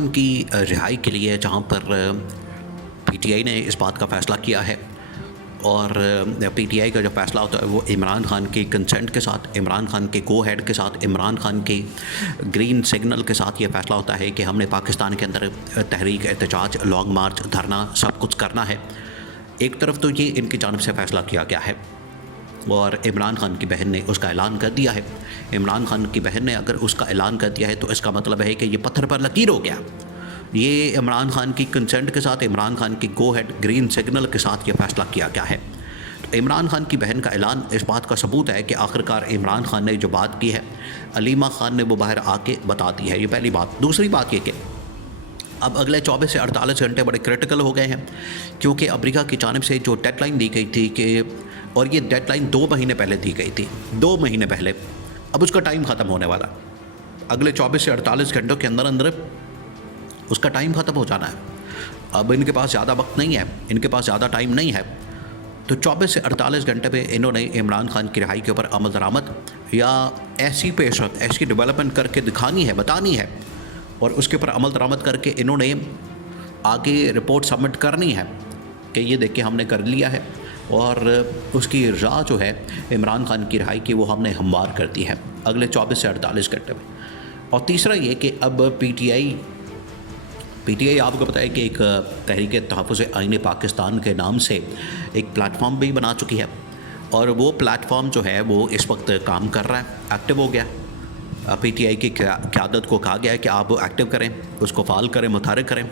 خان کی رہائی کے لیے جہاں پر پی ٹی آئی نے اس بات کا فیصلہ کیا ہے، اور پی ٹی آئی کا جو فیصلہ ہوتا ہے وہ عمران خان کی کنسنٹ کے ساتھ، عمران خان کے گو ہیڈ کے ساتھ، عمران خان کے گرین سگنل کے ساتھ یہ فیصلہ ہوتا ہے کہ ہم نے پاکستان کے اندر تحریک، احتجاج، لانگ مارچ، دھرنا سب کچھ کرنا ہے۔ ایک طرف تو یہ ان کی جانب سے فیصلہ کیا گیا ہے اور عمران خان کی بہن نے اس کا اعلان کر دیا ہے۔ عمران خان کی بہن نے اگر اس کا اعلان کر دیا ہے تو اس کا مطلب ہے کہ یہ پتھر پر لکیر ہو گیا۔ یہ عمران خان کی کنسنٹ کے ساتھ، عمران خان کی گو ہیڈ گرین سگنل کے ساتھ یہ فیصلہ کیا گیا ہے۔ عمران خان کی بہن کا اعلان اس بات کا ثبوت ہے کہ آخرکار عمران خان نے جو بات کی ہے علیمہ خان نے وہ باہر آ کے بتا دی ہے۔ یہ پہلی بات۔ دوسری بات یہ کہ اب اگلے 24 سے 48 گھنٹے بڑے کرٹیکل ہو گئے ہیں، کیونکہ امریکہ کی جانب سے جو ڈیڈ لائن دی گئی تھی اور یہ ڈیڈ لائن 2 مہینے پہلے دی گئی تھی، 2 مہینے پہلے، اب اس کا ٹائم ختم ہونے والا۔ اگلے 24 سے 48 گھنٹوں کے اندر اس کا ٹائم ختم ہو جانا ہے۔ اب ان کے پاس زیادہ وقت نہیں ہے، ان کے پاس زیادہ ٹائم نہیں ہے، تو 24 سے 48 گھنٹے میں انہوں نے عمران خان کی رہائی کے اوپر عمل درآمد یا ایسی پیش رفت، ایسی ڈیولپمنٹ کر کے دکھانی ہے، بتانی ہے، اور اس کے اوپر عمل درآمد کر کے انہوں نے آگے رپورٹ سبمٹ کرنی ہے کہ یہ دیکھ کے ہم نے کر لیا ہے، اور اس کی راہ جو ہے عمران خان کی رہائی کی وہ ہم نے ہموار کر دی ہے اگلے 24 سے 48 گھنٹے میں۔ اور تیسرا یہ کہ اب پی ٹی آئی آپ کو پتہ ہے کہ ایک تحریک تحفظ آئین پاکستان کے نام سے ایک پلیٹ فارم بھی بنا چکی ہے، اور وہ پلیٹ فارم جو ہے وہ اس وقت کام کر رہا ہے، ایکٹیو ہو گیا۔ پی ٹی آئی کی قیادت کو کہا گیا ہے کہ آپ ایکٹیو کریں، اس کو فعال کریں، متحرک کریں،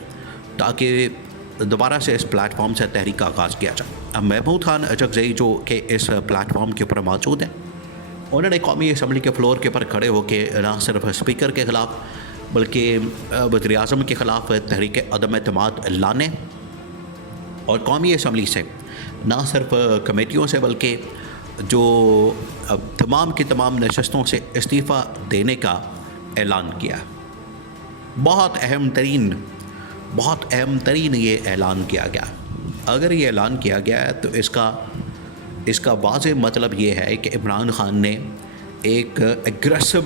تاکہ دوبارہ سے اس پلیٹ فارم سے تحریک کا آغاز کیا جائے۔ اب محمود خان اچکزئی جو کہ اس پلیٹ فارم کے اوپر موجود ہیں، انہوں نے قومی اسمبلی کے فلور کے اوپر کھڑے ہو کے نہ صرف اسپیکر کے خلاف بلکہ وزیر اعظم کے خلاف تحریک عدم اعتماد لانے، اور قومی اسمبلی سے نہ صرف کمیٹیوں سے بلکہ جو تمام کی تمام نشستوں سے استعفیٰ دینے کا اعلان کیا۔ بہت اہم ترین یہ اعلان کیا گیا۔ اگر یہ اعلان کیا گیا ہے تو اس کا واضح مطلب یہ ہے کہ عمران خان نے ایک اگریسو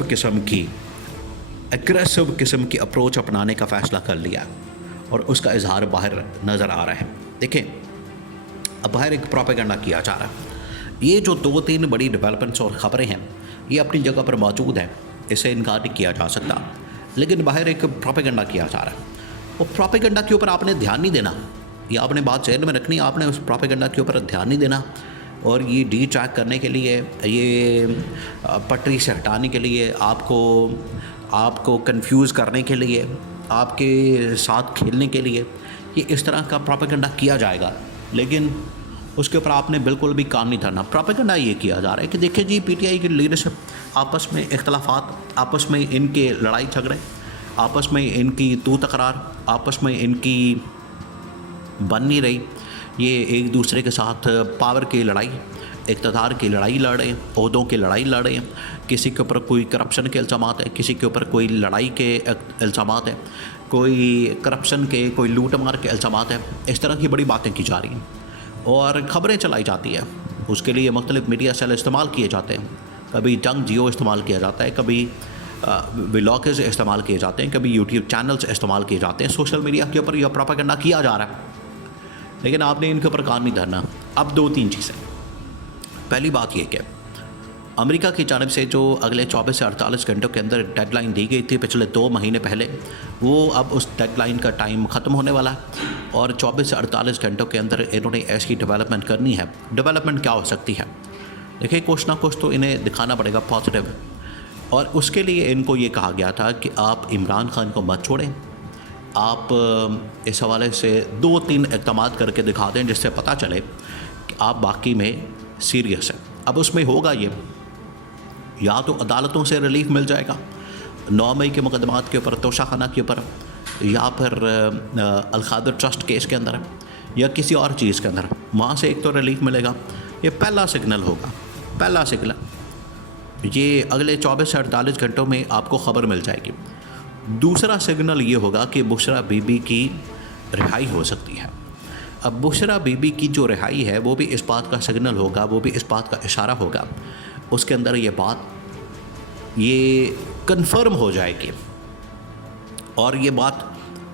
قسم کی اپروچ اپنانے کا فیصلہ کر لیا، اور اس کا اظہار باہر نظر آ رہا ہے۔ دیکھیں، اب باہر ایک پروپیگنڈا کیا جا رہا ہے۔ یہ جو 2-3 بڑی ڈیولپمنٹس اور خبریں ہیں یہ اپنی جگہ پر موجود ہیں، اس سے انکار نہیں کیا جا سکتا، لیکن باہر ایک پروپیگنڈا کیا جا رہا ہے۔ وہ پروپیگنڈا کے اوپر آپ نے دھیان نہیں دینا، یہ آپ نے بات ذہن میں رکھنی، آپ نے اس پروپیگنڈا کے اوپر دھیان نہیں دینا، اور یہ ڈی ٹریک کرنے کے لیے، یہ پٹری سے ہٹانے کے لیے، آپ کو کنفیوز کرنے کے لیے، آپ کے ساتھ کھیلنے کے لیے یہ اس طرح کا پروپیگنڈا کیا جائے گا، لیکن اس کے اوپر آپ نے بالکل بھی کام نہیں دھرنا۔ پروپیگنڈا یہ کیا جا رہا ہے کہ دیکھیں جی، پی ٹی آئی کی لیڈرشپ آپس میں اختلافات، آپس میں ان کے لڑائی جھگڑے، آپس میں ان کی تو تکرار، آپس میں ان کی بن نہیں رہی، یہ ایک دوسرے کے ساتھ پاور کی لڑائی، اقتدار کی لڑائی لڑ رہے ہیں، عہدوں کی لڑائی لڑ رہے ہیں، کسی کے اوپر کوئی کرپشن کے الزامات ہیں، کسی کے اوپر کوئی لڑائی کے الزامات ہیں، کوئی کرپشن کے، کوئی لوٹ مار کے الزامات ہیں، اس طرح کی بڑی باتیں کی جا رہی ہیں اور خبریں چلائی جاتی ہیں۔ اس کے لیے مختلف میڈیا سیل استعمال کیے جاتے ہیں، کبھی جنگ جیو استعمال کیا جاتا ہے، کبھی ولاگز استعمال کیے جاتے ہیں، کبھی یوٹیوب چینلز استعمال کیے جاتے ہیں۔ سوشل میڈیا کے اوپر یہ پروپیگنڈا کیا جا رہا ہے، لیکن آپ نے ان کے اوپر کان نہیں دھرنا۔ اب 2-3 چیزیں۔ پہلی بات یہ کہ امریکہ کی جانب سے جو اگلے 24 سے 48 گھنٹوں کے اندر ڈیڈ لائن دی گئی تھی پچھلے 2 مہینے پہلے، وہ اب اس ڈیڈ لائن کا ٹائم ختم ہونے والا ہے، اور 24 سے 48 گھنٹوں کے اندر انہوں نے ایسی ڈیولپمنٹ کرنی ہے۔ ڈیولپمنٹ کیا ہو سکتی ہے؟ دیکھیں، کچھ نہ کچھ تو انہیں دکھانا پڑے گا پازیٹیو، اور اس کے لیے ان کو یہ کہا گیا تھا کہ آپ عمران خان کو مت چھوڑیں، آپ اس حوالے سے 2-3 اقدامات کر کے دکھا دیں جس سے پتہ چلے کہ آپ باقی میں سیریس ہیں۔ اب اس میں ہوگا یہ، یا تو عدالتوں سے ریلیف مل جائے گا 9 مئی کے مقدمات کے اوپر، توشہ خانہ کے اوپر، یا پھر الخادر ٹرسٹ کیس کے اندر، یا کسی اور چیز کے اندر، وہاں سے ایک تو ریلیف ملے گا۔ یہ پہلا سگنل ہوگا، پہلا سگنل، یہ اگلے 24 سے 48 گھنٹوں میں آپ کو خبر مل جائے گی۔ دوسرا سگنل یہ ہوگا کہ بشرا بی بی کی رہائی ہو سکتی ہے۔ اب بشرا بی بی کی جو رہائی ہے وہ بھی اس بات کا سگنل ہوگا، وہ بھی اس بات کا اشارہ ہوگا، اس کے اندر یہ بات یہ کنفرم ہو جائے گی، اور یہ بات